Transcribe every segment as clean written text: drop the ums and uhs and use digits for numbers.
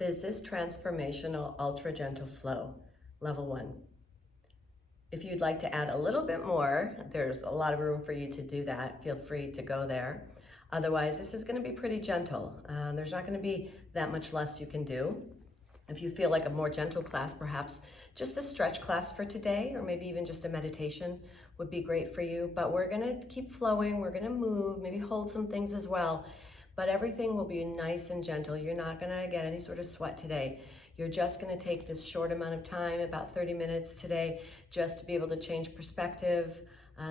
This is Transformational Ultra-Gentle Flow, Level 1. If you'd like to add a little bit more, there's a lot of room for you to do that. Feel free to go there. Otherwise, this is going to be pretty gentle. There's not going to be that much less you can do. If you feel like a more gentle class, perhaps just a stretch class for today, or maybe even just a meditation would be great for you. But we're going to keep flowing. We're going to move, maybe hold some things as well. But everything will be nice and gentle. You're not going to get any sort of sweat today. You're just going to take this short amount of time, about 30 minutes today, just to be able to change perspective,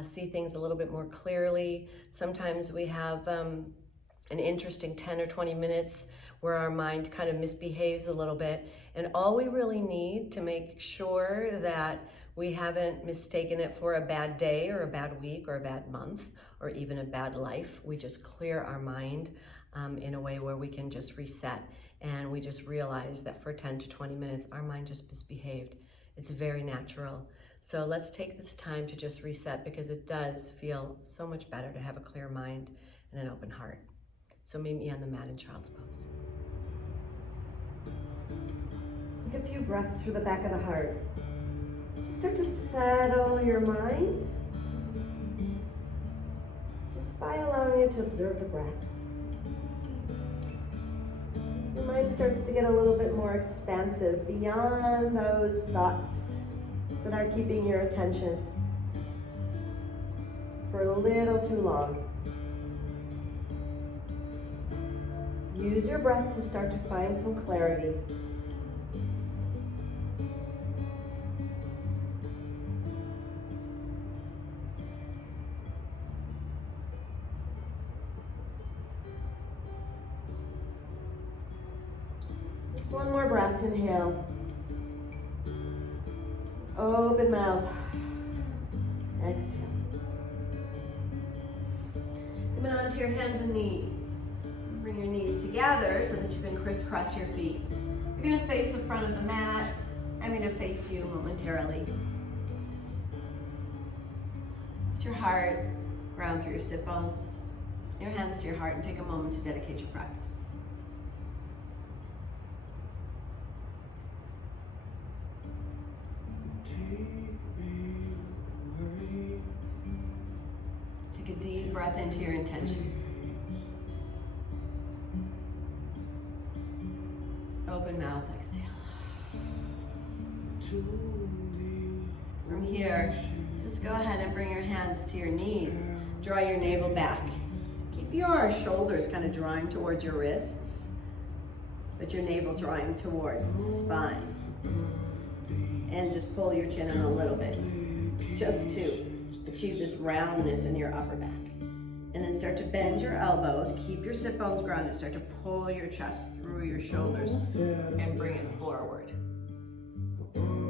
see things a little bit more clearly. Sometimes we have an interesting 10 or 20 minutes where our mind kind of misbehaves a little bit. And all we really need to make sure that we haven't mistaken it for a bad day or a bad week or a bad month or even a bad life. We just clear our mind in a way where we can just reset, and we just realize that for 10 to 20 minutes, our mind just misbehaved. It's very natural. So let's take this time to just reset, because it does feel so much better to have a clear mind and an open heart. So meet me on the mat in child's pose. Take a few breaths through the back of the heart. Just start to settle your mind just by allowing it to observe the breath. Your mind starts to get a little bit more expansive beyond those thoughts that are keeping your attention for a little too long. Use your breath to start to find some clarity. Just one more breath, inhale. Open mouth. Exhale. Coming onto your hands and knees. Bring your knees together so that you can crisscross your feet. You're going to face the front of the mat. I'm going to face you momentarily. Lift your heart, ground through your sit bones. Your hands to your heart, and take a moment to dedicate your practice. Take a deep breath into your intention. Open mouth, exhale. From here, just go ahead and bring your hands to your knees. Draw your navel back. Keep your shoulders kind of drawing towards your wrists, but your navel drawing towards the spine. And just pull your chin in a little bit, just to achieve this roundness in your upper back. And then start to bend your elbows, keep your sit bones grounded, start to pull your chest through your shoulders and bring it forward.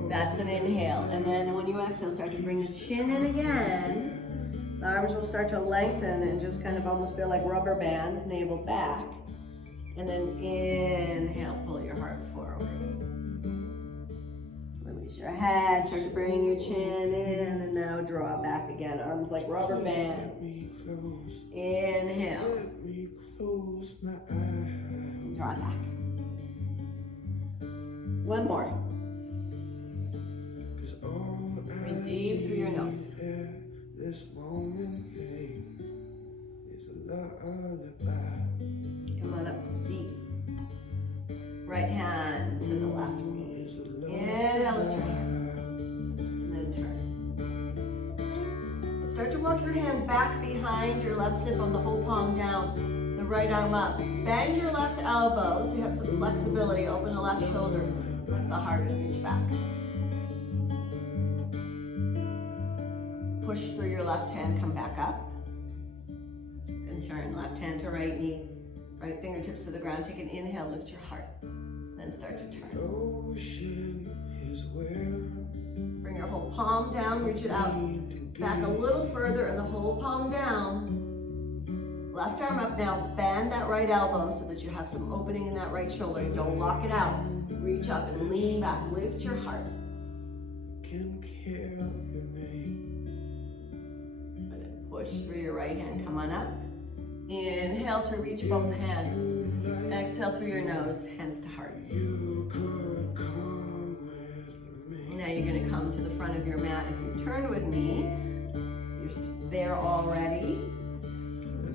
That's an inhale. And then when you exhale, start to bring the chin in again. The arms will start to lengthen and just kind of almost feel like rubber bands, navel back. And then inhale, pull your heart forward. Release your head, start to bring your chin in, and now draw back again. Arms like rubber bands. Inhale. Draw back. One more. Breathe deep through your nose. Come on up to seat. Right hand to the left knee. Inhale, lift your hand. And then turn. And start to walk your hand back behind your left sit bone, the whole palm down, the right arm up. Bend your left elbow so you have some flexibility. Open the left shoulder. Lift the heart and reach back. Push through your left hand, come back up. And turn left hand to right knee. Right fingertips to the ground. Take an inhale, lift your heart. Then start to turn. Bring your whole palm down, reach it out. Back a little further and the whole palm down. Left arm up now. Bend that right elbow so that you have some opening in that right shoulder. Don't lock it out. Reach up and lean back. Lift your heart. Push through your right hand. Come on up. Inhale to reach both hands. Exhale through your nose, hands to heart. Now you're going to come to the front of your mat. If you turn with me, you're there already.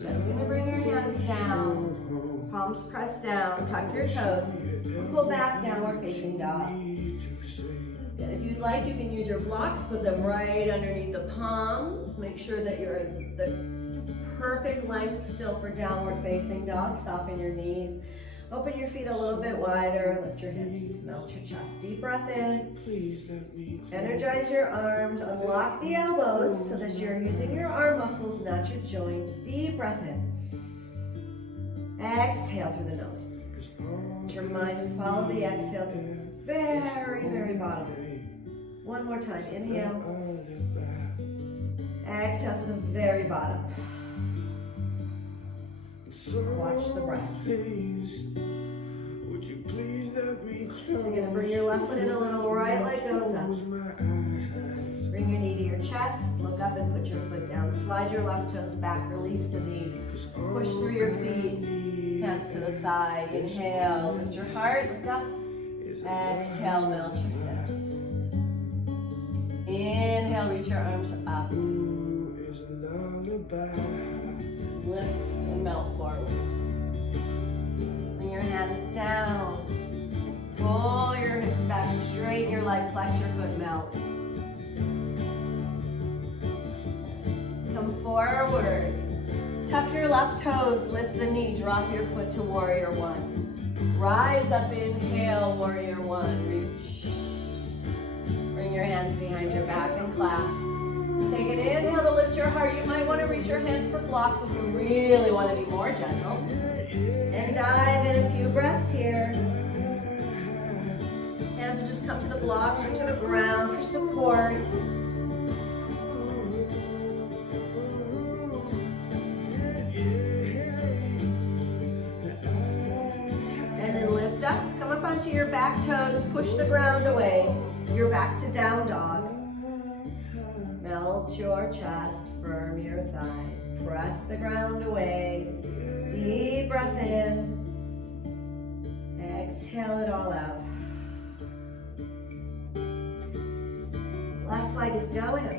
Just going to bring your hands down. Palms press down. Tuck your toes. Pull back, downward facing dog. And if you'd like, you can use your blocks. Put them right underneath the palms. Make sure that you're at the perfect length still for downward facing dog. Soften your knees. Open your feet a little bit wider. Lift your hips. Melt your chest. Deep breath in. Energize your arms. Unlock the elbows so that you're using your arm muscles, not your joints. Deep breath in. Exhale through the nose. Let your mind follow the exhale to the very, very bottom. One more time. Inhale. Exhale to the very bottom. Watch the breath. So you're going to bring your left foot in a little, right leg goes up. Bring your knee to your chest, look up and put your foot down. Slide your left toes back, release the knee. Push through your feet, hands to the thigh. Inhale, lift your heart, look up. Exhale, melt your hips. Inhale, reach your arms up. Lift and melt forward. Bring your hands down. Pull your hips back, straighten your leg, flex your foot, melt. Come forward. Tuck your left toes, lift the knee, drop your foot to warrior one. Rise up, inhale, warrior one, reach. Bring your hands behind your back and clasp. Take an inhale to lift your heart. You might want to reach your hands for blocks if you really want to be more gentle. And dive in a few breaths here. Hands will just come to the blocks or to the ground for support. And then lift up, come up onto your back toes, push the ground away. You're back to down dog. Melt your chest, firm your thighs, press the ground away. Deep breath in. Exhale it all out. Left leg is going up.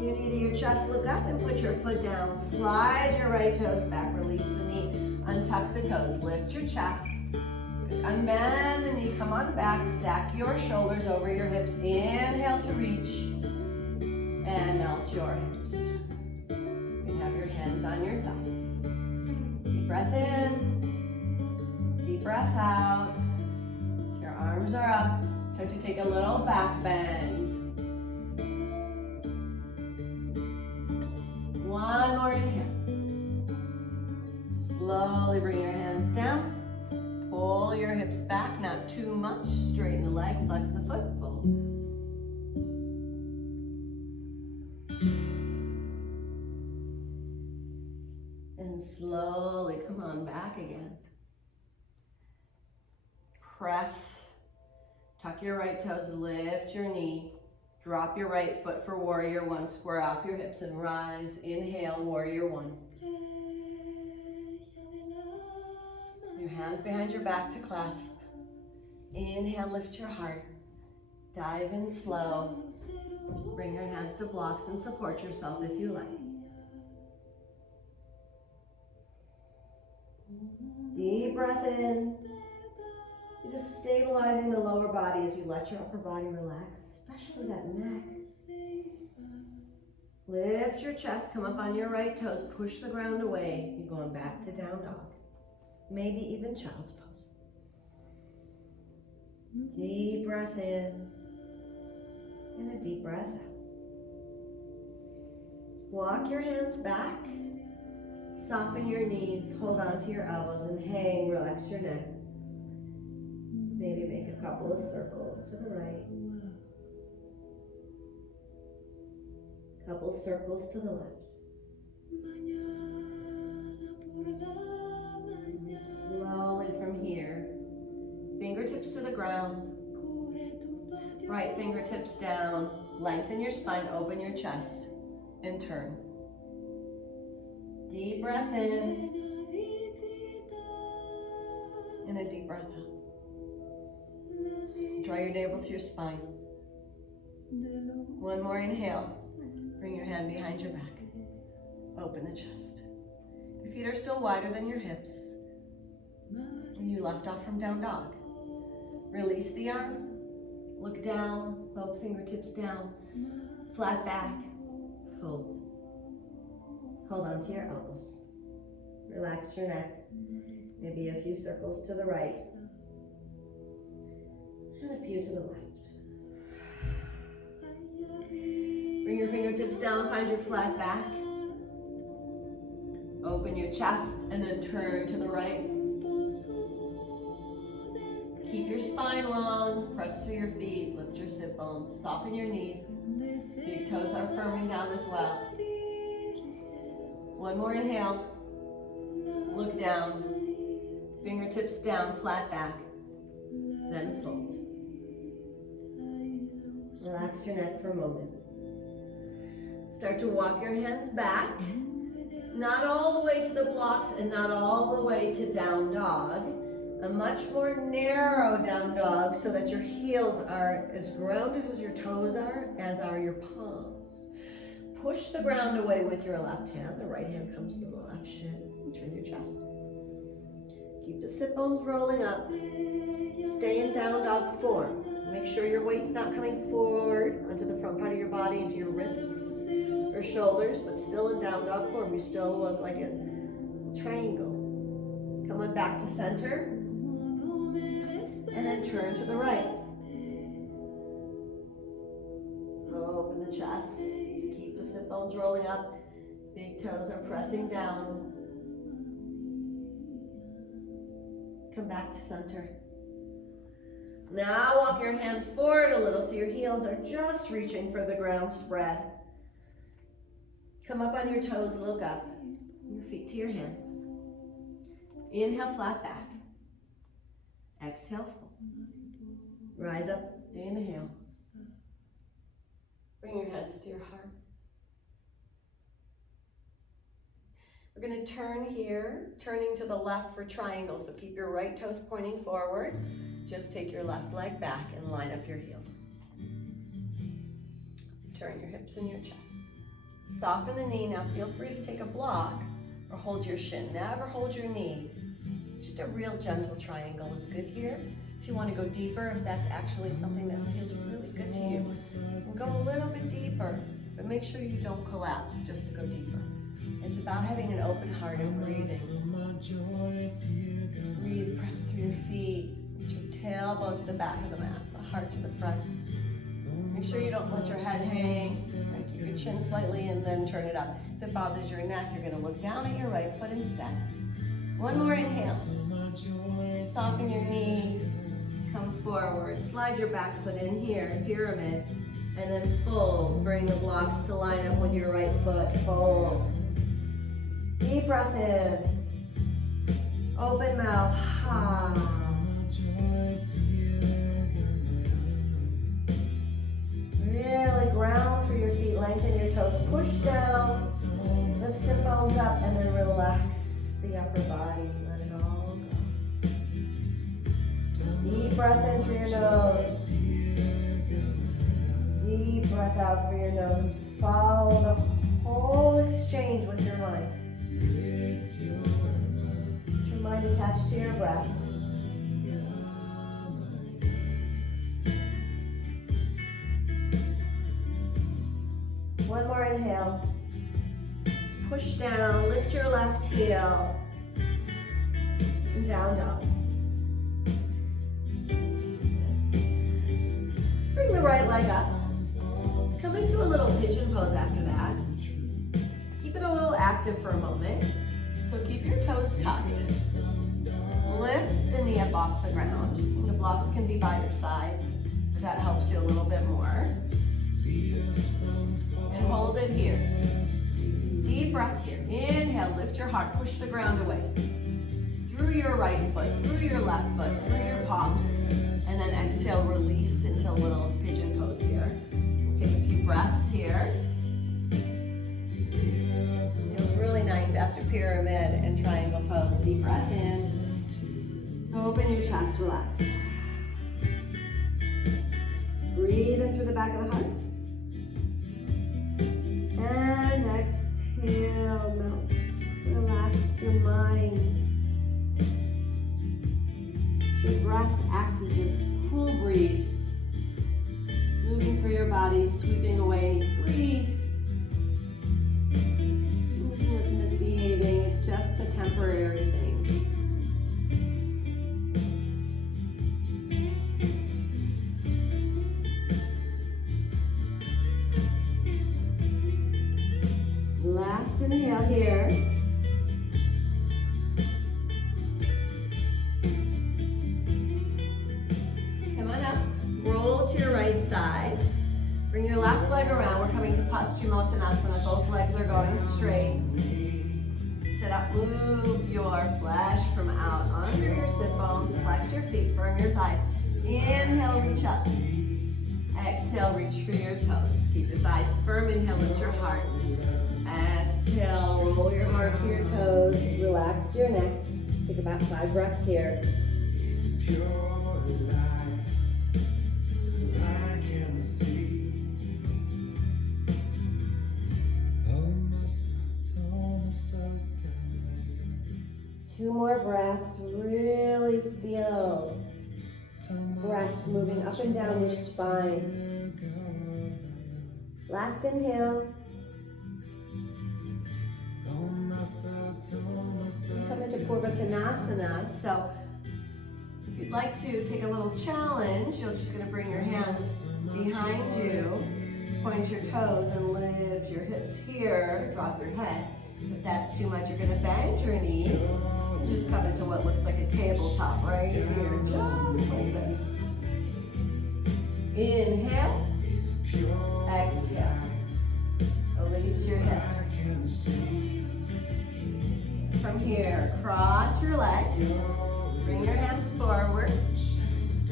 Your knee to your chest, look up and put your foot down. Slide your right toes back, release the knee. Untuck the toes, lift your chest. Unbend the knee, come on back, stack your shoulders over your hips. Inhale to reach and melt your hips. You can have your hands on your thighs. Deep breath in, deep breath out. Your arms are up. Start to take a little back bend. One more inhale. Slowly bring your hands down. Pull your hips back, not too much. Straighten the leg, flex the foot, fold. And slowly come on back again. Press, tuck your right toes, lift your knee. Drop your right foot for warrior one. Square off your hips and rise. Inhale, warrior one. Your hands behind your back to clasp. Inhale, lift your heart. Dive in slow. Bring your hands to blocks and support yourself if you like. Deep breath in. You're just stabilizing the lower body as you let your upper body relax, especially that neck. Lift your chest, come up on your right toes, push the ground away. You're going back to down dog. Maybe even child's pose. Deep breath in and a deep breath out. Walk your hands back. Soften your knees. Hold on to your elbows and hang. Relax your neck. Maybe make a couple of circles to the right. Couple of circles to the left. Slowly from here, fingertips to the ground, right fingertips down, lengthen your spine, open your chest, and turn. Deep breath in. And a deep breath out. Draw your navel to your spine. One more inhale. Bring your hand behind your back. Open the chest. Your feet are still wider than your hips. You left off from down dog. Release the arm. Look down, both fingertips down. Flat back. Fold. Hold on to your elbows. Relax your neck. Maybe a few circles to the right. And a few to the left. Bring your fingertips down, find your flat back. Open your chest and then turn to the right. Keep your spine long, press through your feet, lift your sit bones, soften your knees. Big toes are firming down as well. One more inhale. Look down, fingertips down, flat back, then fold. Relax your neck for a moment. Start to walk your hands back, not all the way to the blocks and not all the way to down dog. A much more narrow down dog so that your heels are as grounded as your toes are, as are your palms. Push the ground away with your left hand. The right hand comes to the left shin. Turn your chest. Keep the sit bones rolling up. Stay in down dog form. Make sure your weight's not coming forward onto the front part of your body, into your wrists or shoulders, but still in down dog form. You still look like a triangle. Come on back to center. And then turn to the right. Open the chest. Keep the sit bones rolling up. Big toes are pressing down. Come back to center. Now walk your hands forward a little so your heels are just reaching for the ground spread. Come up on your toes, look up. Your feet to your hands. Inhale, flat back. Exhale, fold. Rise up, inhale. Bring your hands to your heart. We're going to turn here, turning to the left for triangle. So keep your right toes pointing forward. Just take your left leg back and line up your heels. Turn your hips and your chest. Soften the knee. Now feel free to take a block or hold your shin. Never hold your knee. Just a real gentle triangle is good here. If you want to go deeper, if that's actually something that feels really good to you, we'll go a little bit deeper, but make sure you don't collapse just to go deeper. It's about having an open heart and breathing. Breathe, press through your feet, put your tailbone to the back of the mat, the heart to the front. Make sure you don't let your head hang. Keep your chin slightly and then turn it up. If it bothers your neck, you're going to look down at your right foot instead. One more inhale. Soften your knee. Come forward. Slide your back foot in here, pyramid, and then fold. Bring the blocks to line up with your right foot. Fold. Deep breath in. Open mouth. Ha. Really ground through your feet. Lengthen your toes. Push down. Lift the bones up and then relax the upper body. Let it all go. Deep breath in through your nose. Deep breath out through your nose. And follow the whole exchange with your mind. Get your mind attached to your breath. One more inhale. Push down, lift your left heel. And down dog. Just bring the right leg up. Let's come into a little pigeon pose after that. Keep it a little active for a moment. So keep your toes tucked. Lift the knee up off the ground. And the blocks can be by your sides if that helps you a little bit more. And hold it here. Deep breath here. Inhale, lift your heart, push the ground away. Through your right foot, through your left foot, through your palms. And then exhale, release into a little pigeon pose here. We'll take a few breaths here. Feels really nice nice after pyramid and triangle pose. Deep breath in. Open your chest, relax. Breathe in through the back of the heart. And exhale, melt. Relax your mind. Your breath acts as a cool breeze, moving through your body, sweeping away. Breathe. Nothing that's misbehaving. It's just a temporary thing. Last inhale here. Come on up. Roll to your right side. Bring your left leg around. We're coming to Paschimottanasana. Both legs are going straight. Sit up. Move your flesh from out under your sit bones. Flex your feet. Firm your thighs. Inhale, reach up. Exhale, reach for your toes. Keep your thighs firm. Inhale, lift your heart. Exhale, roll your heart to your toes. Relax your neck. Take about 5 breaths here. Two more breaths. Really feel breath moving up and down your spine. Last inhale. Come into Purvattanasana. So if you'd like to take a little challenge, you're just going to bring your hands behind you, point your toes and lift your hips here, drop your head. If that's too much, you're going to bend your knees and just come into what looks like a tabletop right here, just like this. Inhale, exhale, release your hips. From here, cross your legs, bring your hands forward,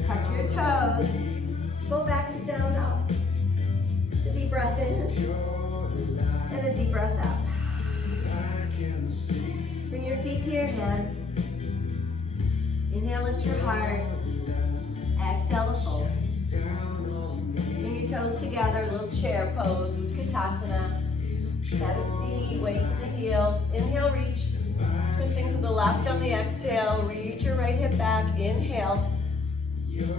tuck your toes, go back to down dog. So deep breath in, and a deep breath out. Bring your feet to your hands. Inhale, lift your heart. Exhale to fold. Bring your toes together, little chair pose, Utkatasana. Have a seat, weights in the heels. Inhale, reach. Twisting to the left on the exhale. Reach your right hip back. Inhale.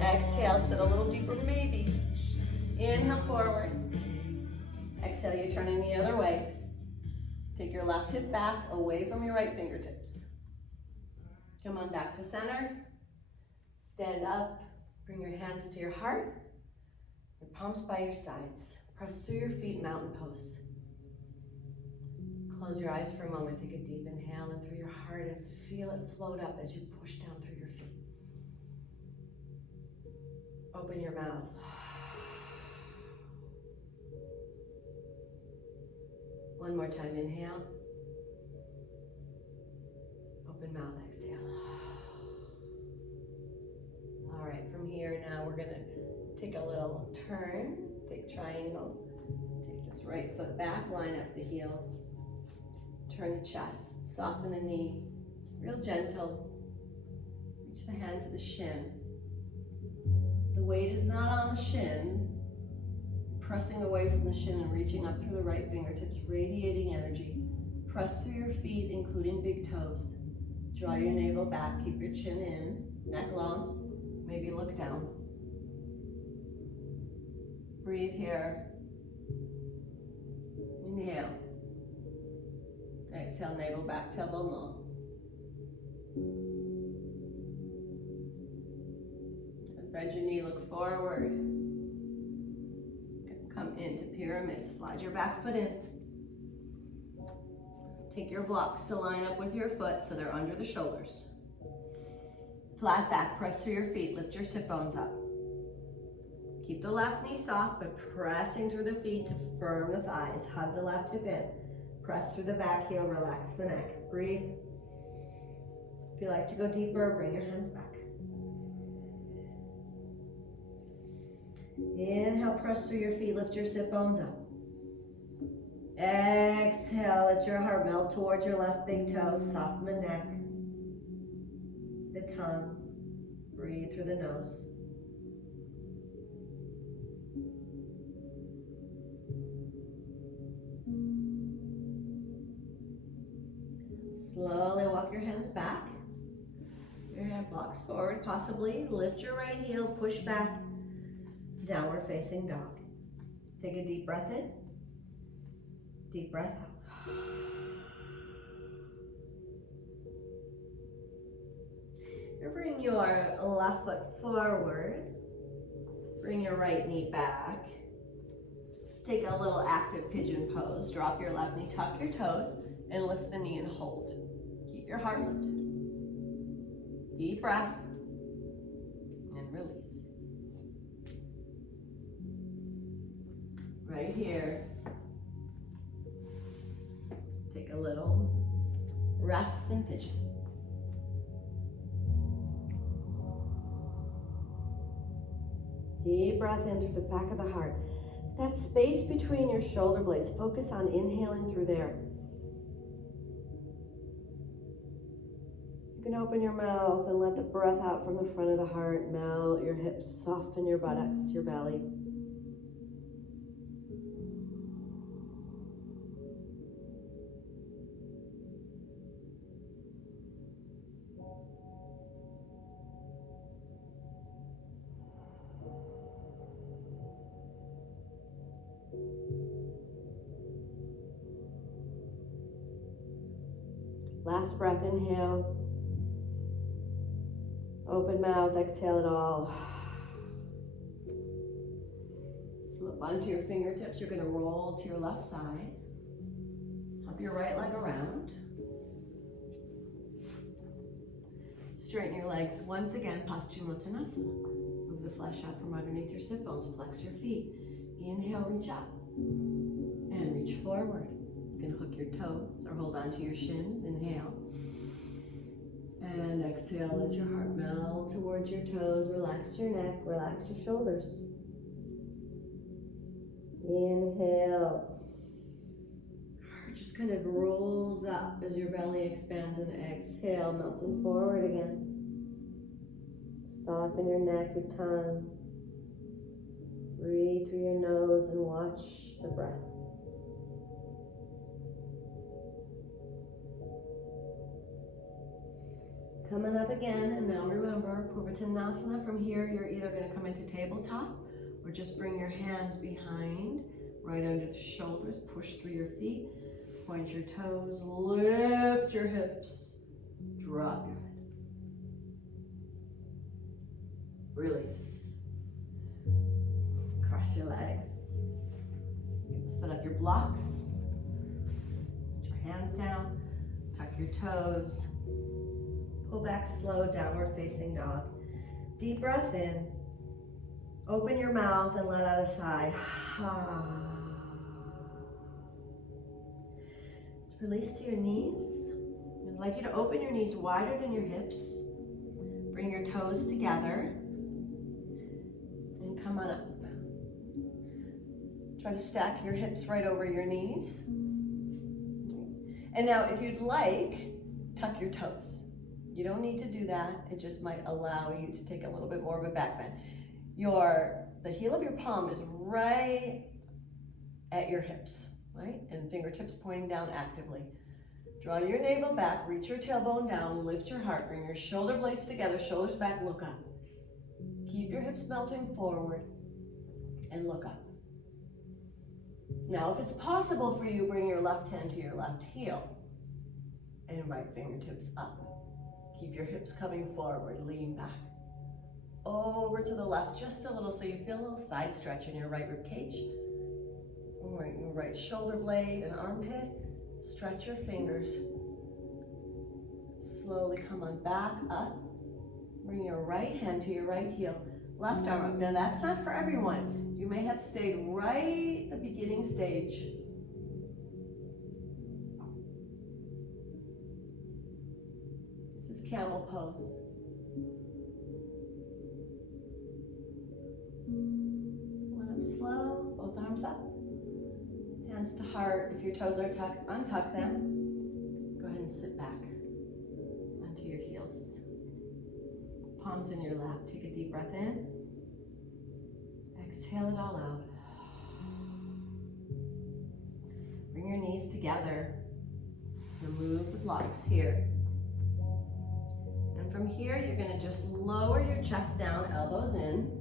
Exhale, sit a little deeper maybe. Inhale forward. Exhale, you're turning the other way. Take your left hip back away from your right fingertips. Come on back to center. Stand up. Bring your hands to your heart. Your palms by your sides. Press through your feet, mountain pose. Close your eyes for a moment. Take a deep inhale in through your heart and feel it float up as you push down through your feet. Open your mouth. One more time, inhale. Open mouth, exhale. All right, from here now we're gonna take a little turn. Take triangle. Take this right foot back, line up the heels. Turn the chest, soften the knee, real gentle. Reach the hand to the shin. The weight is not on the shin. Pressing away from the shin and reaching up through the right fingertips, radiating energy. Press through your feet, including big toes. Draw your navel back, keep your chin in, neck long, maybe look down. Breathe here. Inhale. Exhale, navel back, tailbone long. Bend your knee, look forward. Come into pyramid, slide your back foot in. Take your blocks to line up with your foot so they're under the shoulders. Flat back, press through your feet, lift your sit bones up. Keep the left knee soft, but pressing through the feet to firm the thighs. Hug the left hip in. Press through the back heel, relax the neck. Breathe. If you like to go deeper, bring your hands back. Inhale, press through your feet, lift your sit bones up. Exhale, let your heart melt towards your left big toe. Soften the neck, the tongue. Breathe through the nose. Slowly walk your hands back. Your hand blocks forward, possibly. Lift your right heel, push back. Downward facing dog. Take a deep breath in. Deep breath out. You bring your left foot forward. Bring your right knee back. Let's take a little active pigeon pose. Drop your left knee, tuck your toes, and lift the knee and hold. Keep your heart lifted. Deep breath. And release. Right here. Take a little rest and pigeon. Deep breath in through the back of the heart. It's that space between your shoulder blades. Focus on inhaling through there. You can open your mouth and let the breath out from the front of the heart. Melt your hips, soften your buttocks, your belly. Last breath, inhale. Open mouth, exhale it all. Up onto your fingertips, you're gonna roll to your left side. Hop your right leg around. Straighten your legs once again, Paschimottanasana. Move the flesh out from underneath your sit bones, flex your feet. Inhale, reach up, and reach forward. You can hook your toes or hold onto your shins, inhale. And exhale, let your heart melt towards your toes. Relax your neck, relax your shoulders. Inhale. Heart just kind of rolls up as your belly expands, and exhale, melting forward again. Soften your neck, your tongue. Breathe through your nose and watch the breath. Coming up again, and now remember, Purvattanasana. From here, you're either going to come into tabletop or just bring your hands behind, right under the shoulders, push through your feet, point your toes, lift your hips, drop your head. Release. Cross your legs. Set up your blocks. Put your hands down, tuck your toes. Pull back slow, downward facing dog. Deep breath in. Open your mouth and let out a sigh. Just release to your knees. I'd like you to open your knees wider than your hips. Bring your toes together. And come on up. Try to stack your hips right over your knees. And now if you'd like, tuck your toes. You don't need to do that. It just might allow you to take a little bit more of a back bend. The heel of your palm is right at your hips, right? And fingertips pointing down actively. Draw your navel back, reach your tailbone down, lift your heart, bring your shoulder blades together, shoulders back, look up. Keep your hips melting forward and look up. Now, if it's possible for you, bring your left hand to your left heel and right fingertips up. Keep your hips coming forward, lean back. Over to the left just a little so you feel a little side stretch in your right rib cage. Right shoulder blade and armpit. Stretch your fingers. Slowly come on back up. Bring your right hand to your right heel. Left arm up. Now that's not for everyone. You may have stayed right at the beginning stage. This is camel pose. One up slow, both arms up. Hands to heart. If your toes are tucked, untuck them. Go ahead and sit back onto your heels. Palms in your lap. Take a deep breath in. Exhale it all out. Bring your knees together. Remove the blocks here. And from here, you're going to just lower your chest down, elbows in.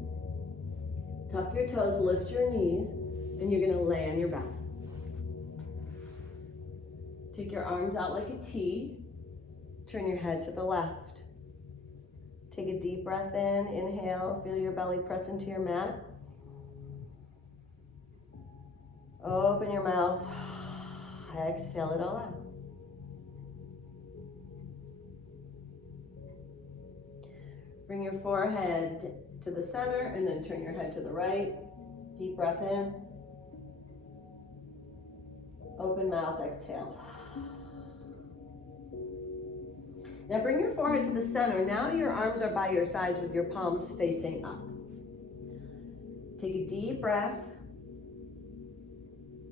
Tuck your toes, lift your knees, and you're going to lay on your back. Take your arms out like a T. Turn your head to the left. Take a deep breath in, inhale, feel your belly press into your mat. Open your mouth, exhale it all out. Bring your forehead to the center and then turn your head to the right. Deep breath in. Open mouth, exhale. Now bring your forehead to the center. Now your arms are by your sides with your palms facing up. Take a deep breath.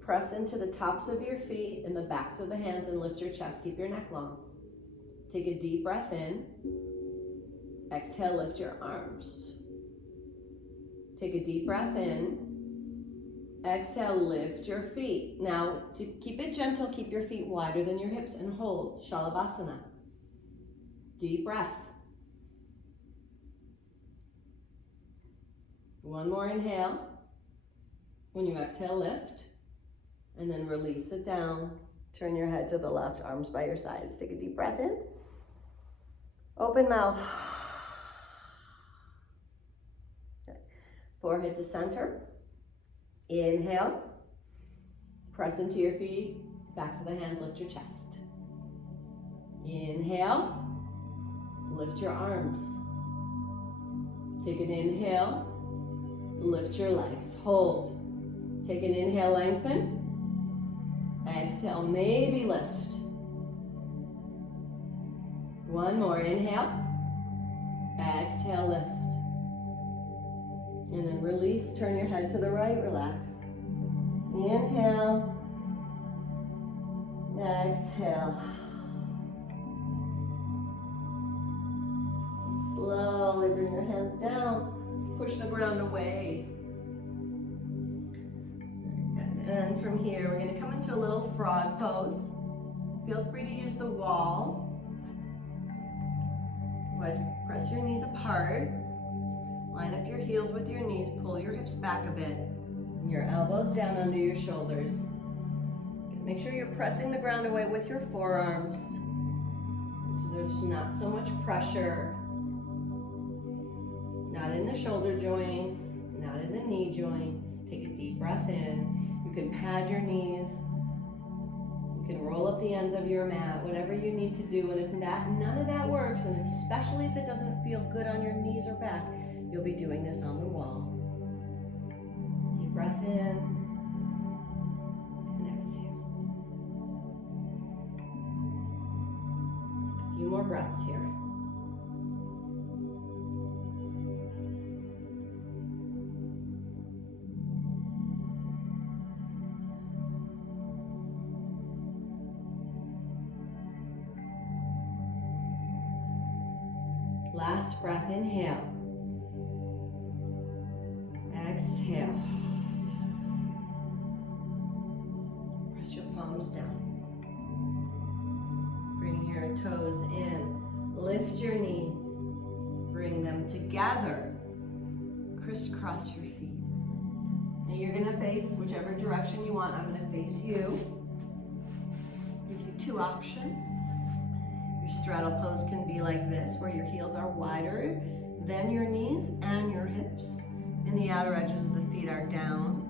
Press into the tops of your feet and the backs of the hands and lift your chest. Keep your neck long. Take a deep breath in. Exhale, lift your arms. Take a deep breath in. Exhale, lift your feet. Now, to keep it gentle, keep your feet wider than your hips and hold Shalabhasana. Deep breath. One more inhale. When you exhale, lift. And then release it down. Turn your head to the left, arms by your sides. Take a deep breath in. Open mouth. Forehead to center. Inhale. Press into your feet. Backs of the hands, lift your chest. Inhale. Lift your arms. Take an inhale. Lift your legs. Hold. Take an inhale, lengthen. Exhale, maybe lift. One more, inhale. Exhale, lift. And then release, turn your head to the right, relax. Inhale. Exhale. Slowly bring your hands down. Push the ground away. And from here, we're going to come into a little frog pose. Feel free to use the wall. Otherwise, press your knees apart. Line up your heels with your knees. Pull your hips back a bit. And your elbows down under your shoulders. Make sure you're pressing the ground away with your forearms. So there's not so much pressure. Not in the shoulder joints, not in the knee joints. Take a deep breath in. You can pad your knees. You can roll up the ends of your mat, whatever you need to do. And if none of that works, and especially if it doesn't feel good on your knees or back, you'll be doing this on the wall. Deep breath in and exhale. A few more breaths here. Last breath, inhale. Exhale. Press your palms down. Bring your toes in. Lift your knees. Bring them together. Crisscross your feet. Now you're going to face whichever direction you want. I'm going to face you. Give you two options. Your straddle pose can be like this, where your heels are wider than your knees and your hips, and the outer edges of the feet are down.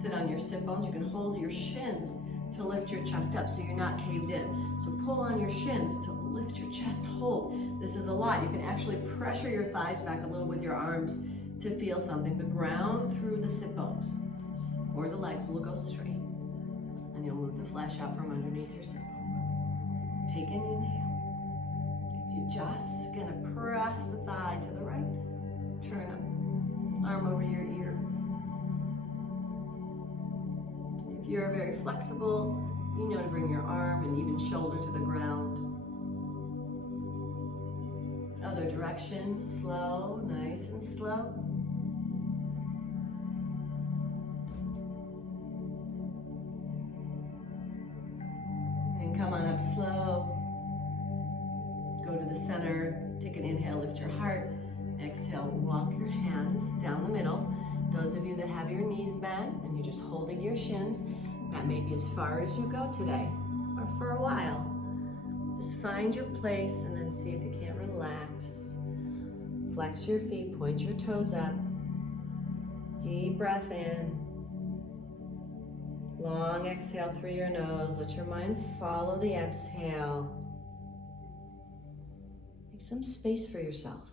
Sit on your sit bones. You can hold your shins to lift your chest up so you're not caved in. So pull on your shins to lift your chest, hold. This is a lot. You can actually pressure your thighs back a little with your arms to feel something. The ground through the sit bones, or the legs will go straight, and you'll move the flesh out from underneath your sit bones. Take an inhale. You're just gonna press the thigh to the right. Turn up, arm over your ear. If you're very flexible, you know to bring your arm and even shoulder to the ground. Other direction, slow, nice and slow. And come on up slow. Go to the center, take an inhale, lift your heart. Exhale, walk your hands down the middle. Those of you that have your knees bent and you're just holding your shins, that may be as far as you go today or for a while. Just find your place and then see if you can't relax. Flex your feet, point your toes up. Deep breath in. Long exhale through your nose. Let your mind follow the exhale. Make some space for yourself.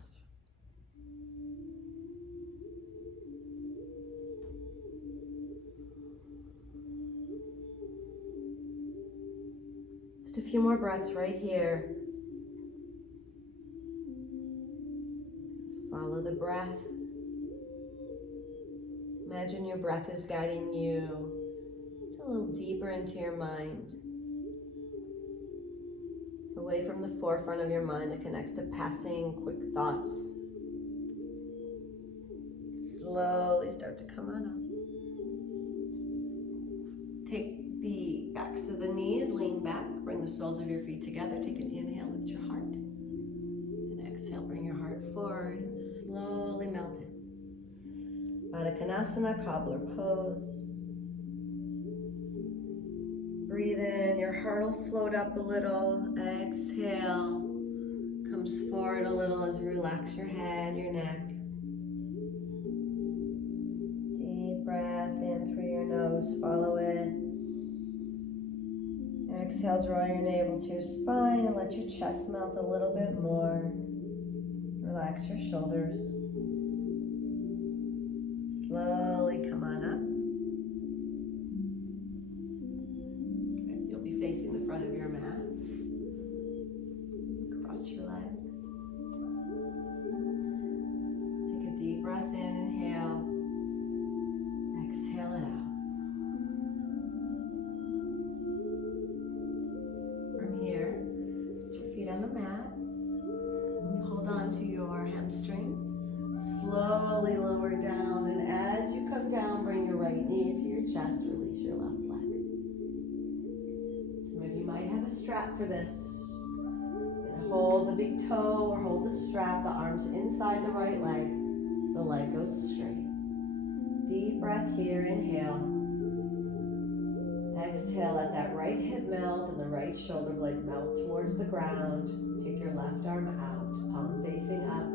Just a few more breaths right here. Follow the breath. Imagine your breath is guiding you just a little deeper into your mind, away from the forefront of your mind that connects to passing quick thoughts. Slowly start to come on up. Take the backs of the knees, lean back, bring the soles of your feet together. Take an inhale, lift your heart. And exhale, bring your heart forward and slowly melt it. Baddha Konasana, cobbler pose. Breathe in, your heart will float up a little. Exhale, comes forward a little as you relax your head, your neck. Deep breath in through your nose, follow it. Exhale, draw your navel to your spine and let your chest melt a little bit more. Relax your shoulders. Slowly come on up. Okay, you'll be facing the front of your mat. Cross your legs. Take a deep breath in, inhale. Exhale it out. From here, put your feet on the mat. You hold on to your hamstrings. Slowly lower down, and as you come down, bring your right knee into your chest, release your left leg. Some of you might have a strap for this. And hold the big toe or hold the strap, the arms inside the right leg. The leg goes straight. Deep breath here, inhale. Exhale, let that right hip melt and the right shoulder blade melt towards the ground. Take your left arm out, palm facing up.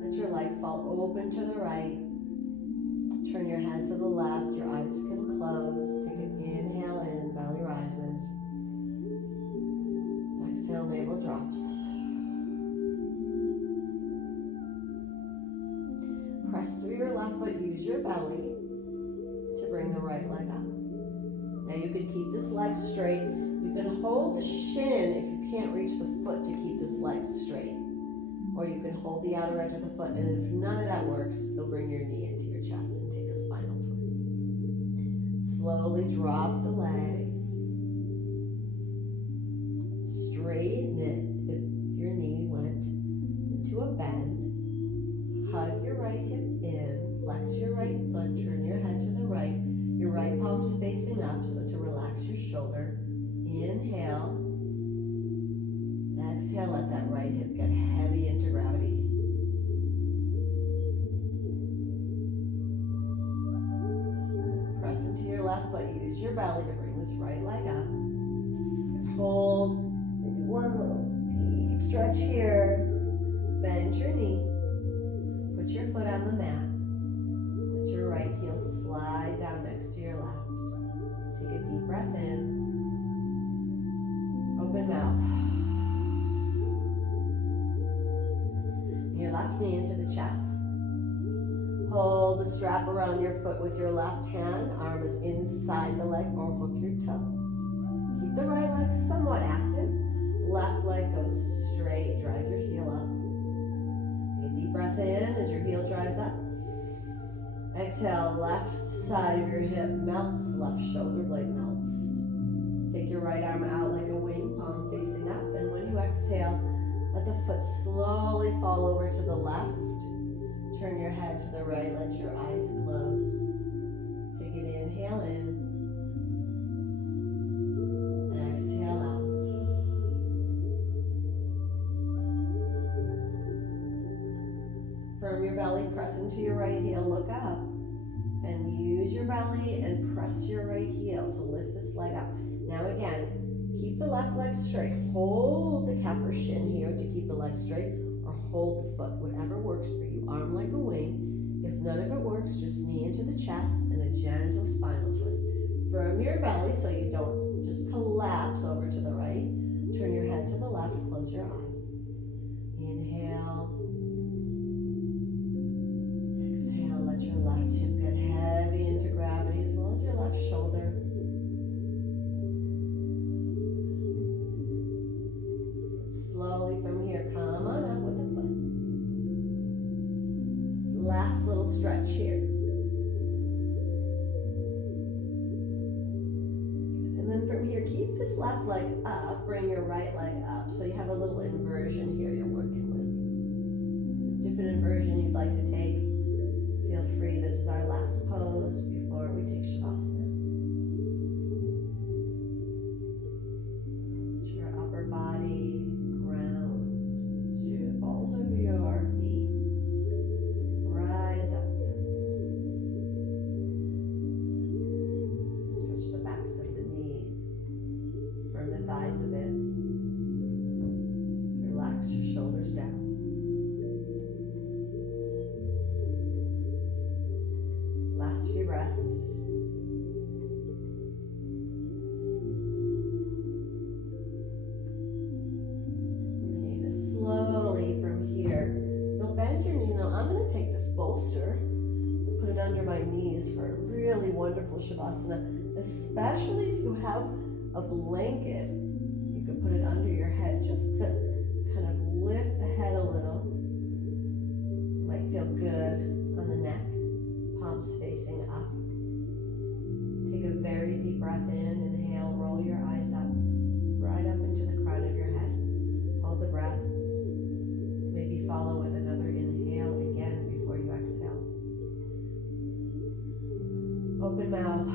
Let your leg fall open to the right. Turn your head to the left, your eyes can close. Take an inhale in, belly rises. Exhale, navel drops. Press through your left foot, use your belly to bring the right leg up. Now you could keep this leg straight. You can hold the shin if you can't reach the foot to keep this leg straight. Or you can hold the outer edge of the foot, and if none of that works, you'll bring your knee into your chest and take a spinal twist. Slowly drop the leg. Straighten it if your knee went into a bend. Hug your right hip in, flex your right foot, turn your head to the right. Your right palm's facing up, so to relax your shoulder. Inhale. Exhale, let that right hip get heavy into gravity. Press into your left foot. Use your belly to bring this right leg up. And hold. Maybe one little deep stretch here. Bend your knee. Put your foot on the mat. Let your right heel slide down next to your left. Take a deep breath in. Open mouth. Your left knee into the chest. Hold the strap around your foot with your left hand. Arm is inside the leg or hook your toe. Keep the right leg somewhat active. Left leg goes straight. Drive your heel up. Take a deep breath in as your heel drives up. Exhale, left side of your hip melts, left shoulder blade melts. Take your right arm out like a wing, palm facing up, and when you exhale, let the foot slowly fall over to the left. Turn your head to the right, let your eyes close. Take an inhale in. Exhale out. Firm your belly, press into your right heel, look up. And use your belly and press your right heel to lift this leg up. Now again, keep the left leg straight. Hold the calf or shin here to keep the leg straight, or hold the foot, whatever works for you. Arm like a wing. If none of it works, just knee into the chest and a gentle spinal twist. Firm your belly so you don't just collapse over to the right. Turn your head to the left, close your eyes. Inhale. Exhale, let your left hip get heavy into gravity as well as your left shoulder. Slowly from here, come on up with the foot. Last little stretch here. And then from here, keep this left leg up, bring your right leg up. So you have a little inversion here you're working with. Different inversion you'd like to take. Feel free, this is our last pose before we take Shavasana. Let your upper body ground to the balls of your feet. Rise up. Stretch the backs of the knees. Firm the thighs a bit. Relax your shoulders down. Last few breaths. And slowly from here, you'll bend your knee. Now I'm going to take this bolster, put it under my knees for a really wonderful Shavasana, especially if you have a blanket. You can put it under your head just to kind of lift the head a little. Might feel good on the neck. Palms facing up. Take a very deep breath in. Inhale, roll your eyes up, right up into the crown of your head. Hold the breath. Maybe follow with another inhale again before you exhale. Open mouth.